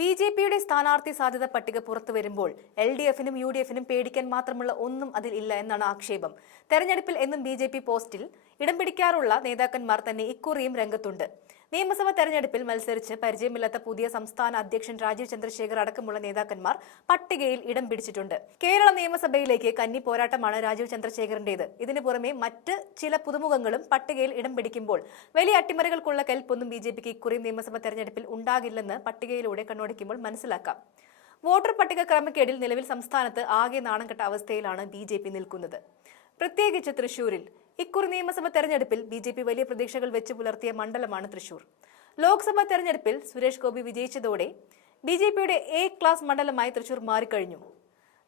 ബി.ജെ.പിയുടെ സ്ഥാനാർത്ഥി സാധ്യത പട്ടിക പുറത്തു വരുമ്പോൾ എൽ.ഡി.എഫിനും യു.ഡി.എഫിനും പേടിക്കാൻ മാത്രമുള്ള ഒന്നും അതിൽ ഇല്ല എന്നാണ് ആക്ഷേപം. തെരഞ്ഞെടുപ്പിൽ എന്നും ബി.ജെ.പി പോസ്റ്റിൽ ഇടം പിടിക്കാറുള്ള നേതാക്കന്മാർ തന്നെ ഇക്കുറിയും രംഗത്തുണ്ട്. നിയമസഭാ തെരഞ്ഞെടുപ്പിൽ മത്സരിച്ച് പരിചയമില്ലാത്ത പുതിയ സംസ്ഥാന അധ്യക്ഷൻ രാജീവ് ചന്ദ്രശേഖർ അടക്കമുള്ള നേതാക്കന്മാർ പട്ടികയിൽ ഇടം പിടിച്ചിട്ടുണ്ട്. കേരള നിയമസഭയിലേക്ക് കന്നി പോരാട്ടമാണ് രാജീവ് ചന്ദ്രശേഖറിന്റേത്. ഇതിനു പുറമെ മറ്റ് ചില പുതുമുഖങ്ങളും പട്ടികയിൽ ഇടം പിടിക്കുമ്പോൾ വലിയ അട്ടിമറികൾക്കുള്ള കെൽപ്പൊന്നും ബി.ജെ.പിക്ക് ഇക്കുറി നിയമസഭാ തെരഞ്ഞെടുപ്പിൽ ഉണ്ടാകില്ലെന്ന് പട്ടികയിലൂടെ കണ്ണോടിക്കുമ്പോൾ മനസ്സിലാക്കാം. വോട്ടർ പട്ടിക ക്രമക്കേടിൽ നിലവിൽ സംസ്ഥാനത്ത് ആകെ നാണംകെട്ട അവസ്ഥയിലാണ് ബി.ജെ.പി നിൽക്കുന്നത്. പ്രത്യേകിച്ച് തൃശൂരിൽ ഇക്കുറി നിയമസഭാ തെരഞ്ഞെടുപ്പിൽ ബി.ജെ.പി വലിയ പ്രതീക്ഷകൾ വെച്ച് പുലർത്തിയ മണ്ഡലമാണ് തൃശൂർ. ലോക്സഭാ തെരഞ്ഞെടുപ്പിൽ സുരേഷ് ഗോപി വിജയിച്ചതോടെ ബി.ജെ.പിയുടെ എ ക്ലാസ് മണ്ഡലമായി തൃശൂർ മാറിക്കഴിഞ്ഞു.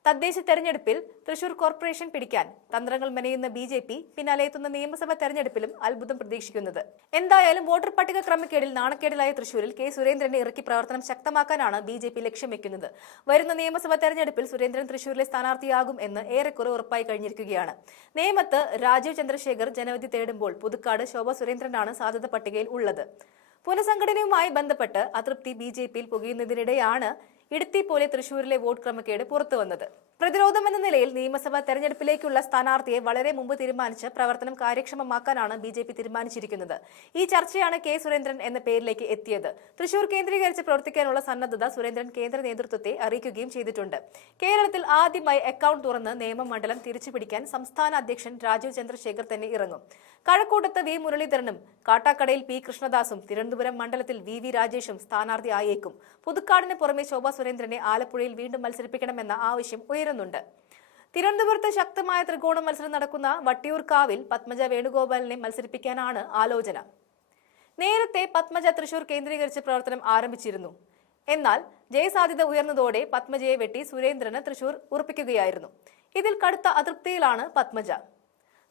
തദ്ദേശ തെരഞ്ഞെടുപ്പിൽ തൃശൂർ കോർപ്പറേഷൻ പിടിക്കാൻ തന്ത്രങ്ങൾ മെനയുന്ന ബി.ജെ.പി പിന്നാലെ എത്തുന്ന നിയമസഭാ തെരഞ്ഞെടുപ്പിലും അത്ഭുതം പ്രതീക്ഷിക്കുന്നത്. എന്തായാലും വോട്ടർ പട്ടിക ക്രമക്കേടിൽ നാണക്കേടിലായ തൃശൂരിൽ കെ സുരേന്ദ്രനെ ഇറക്കി പ്രവർത്തനം ശക്തമാക്കാനാണ് ബി.ജെ.പി ലക്ഷ്യം വെക്കുന്നത്. വരുന്ന നിയമസഭാ തെരഞ്ഞെടുപ്പിൽ സുരേന്ദ്രൻ തൃശൂരിലെ സ്ഥാനാർത്ഥിയാകും എന്ന് ഏറെക്കുറെ ഉറപ്പായി കഴിഞ്ഞിരിക്കുകയാണ്. നേമത്ത് രാജീവ് ചന്ദ്രശേഖർ ജനവിധി തേടുമ്പോൾ പുതുക്കാട് ശോഭ സുരേന്ദ്രനാണ് സാധ്യത പട്ടികയിൽ ഉള്ളത്. പുനഃസംഘടനയുമായി ബന്ധപ്പെട്ട് അതൃപ്തി ബി.ജെ.പിയിൽ പുകയുന്നതിനിടെയാണ് ഇടുത്തി പോലെ തൃശൂരിലെ വോട്ട് ക്രമക്കേട് പുറത്തുവന്നത്. പ്രതിരോധമെന്ന നിലയിൽ നിയമസഭാ തെരഞ്ഞെടുപ്പിലേക്കുള്ള സ്ഥാനാർത്ഥിയെ വളരെ മുമ്പ് തീരുമാനിച്ച് പ്രവർത്തനം കാര്യക്ഷമമാക്കാനാണ് ബി.ജെ.പി തീരുമാനിച്ചിരിക്കുന്നത്. ഈ ചർച്ചയാണ് കെ സുരേന്ദ്രൻ എന്ന പേരിലേക്ക് എത്തിയത്. തൃശൂർ കേന്ദ്രീകരിച്ച് പ്രവർത്തിക്കാനുള്ള സന്നദ്ധത സുരേന്ദ്രൻ കേന്ദ്ര നേതൃത്വത്തെ അറിയിക്കുകയും ചെയ്തിട്ടുണ്ട്. കേരളത്തിൽ ആദ്യമായി അക്കൗണ്ട് തുറന്ന് നേമം മണ്ഡലം തിരിച്ചുപിടിക്കാൻ സംസ്ഥാന അധ്യക്ഷൻ രാജീവ് ചന്ദ്രശേഖർ തന്നെ ഇറങ്ങും. കഴക്കൂട്ടത്ത് വി മുരളീധരനും കാട്ടാക്കടയിൽ പി കൃഷ്ണദാസും തിരുവനന്തപുരം മണ്ഡലത്തിൽ വി രാജേഷും സ്ഥാനാർത്ഥി ആയേക്കും. പുതുക്കാടിന് പുറമെ ശോഭ സുരേന്ദ്രനെ ആലപ്പുഴയിൽ വീണ്ടും മത്സരിപ്പിക്കണമെന്ന ആവശ്യം ഉയരുന്നുണ്ട്. തിരുവനന്തപുരത്ത് ശക്തമായ ത്രികോണ മത്സരം നടക്കുന്ന വട്ടിയൂർക്കാവിൽ പത്മജ വേണുഗോപാലിനെ മത്സരിപ്പിക്കാനാണ് ആലോചന. നേരത്തെ പത്മജ തൃശൂർ കേന്ദ്രീകരിച്ച് പ്രവർത്തനം ആരംഭിച്ചിരുന്നു. എന്നാൽ ജയസാധ്യത ഉയർന്നതോടെ പത്മജയെ വെട്ടി സുരേന്ദ്രന് തൃശൂർ ഉറപ്പിക്കുകയായിരുന്നു. ഇതിൽ കടുത്ത അതൃപ്തിയിലാണ് പത്മജ.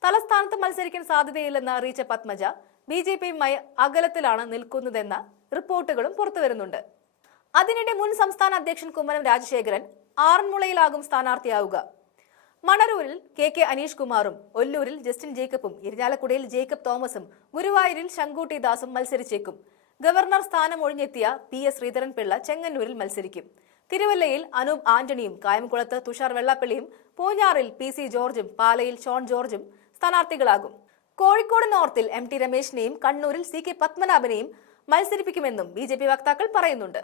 തലസ്ഥാനത്ത് മത്സരിക്കാൻ സാധ്യതയില്ലെന്ന് അറിയിച്ച പത്മജ ബി.ജെ.പിയുമായി അകലത്തിലാണ് നിൽക്കുന്നതെന്ന റിപ്പോർട്ടുകളും പുറത്തുവരുന്നുണ്ട്. അതിനിടെ മുൻ സംസ്ഥാന അധ്യക്ഷൻ കുമ്മനം രാജശേഖരൻ ആറന്മുളയിലാകും സ്ഥാനാർത്ഥിയാവുക. മണരൂരിൽ കെ അനീഷ് കുമാറും ഒല്ലൂരിൽ ജസ്റ്റിൻ ജേക്കബും ഇരിഞ്ഞാലക്കുടയിൽ ജേക്കബ് തോമസും ഗുരുവായൂരിൽ ശങ്കുട്ടി ദാസും മത്സരിച്ചേക്കും. ഗവർണർ സ്ഥാനം ഒഴിഞ്ഞെത്തിയ പി.എസ്. ശ്രീധരൻപിള്ള ചെങ്ങന്നൂരിൽ മത്സരിക്കും. തിരുവല്ലയിൽ അനൂപ് ആന്റണിയും കായംകുളത്ത് തുഷാർ വെള്ളാപ്പള്ളിയും പൂഞ്ഞാറിൽ പി.സി. ജോർജും പാലയിൽ ഷോൺ ജോർജും സ്ഥാനാർത്ഥികളാകും. കോഴിക്കോട് നോർത്തിൽ എം.ടി. രമേശിനെയും കണ്ണൂരിൽ സി.കെ. പത്മനാഭനെയും മത്സരിപ്പിക്കുമെന്നും ബി.ജെ.പി വക്താക്കൾ പറയുന്നുണ്ട്.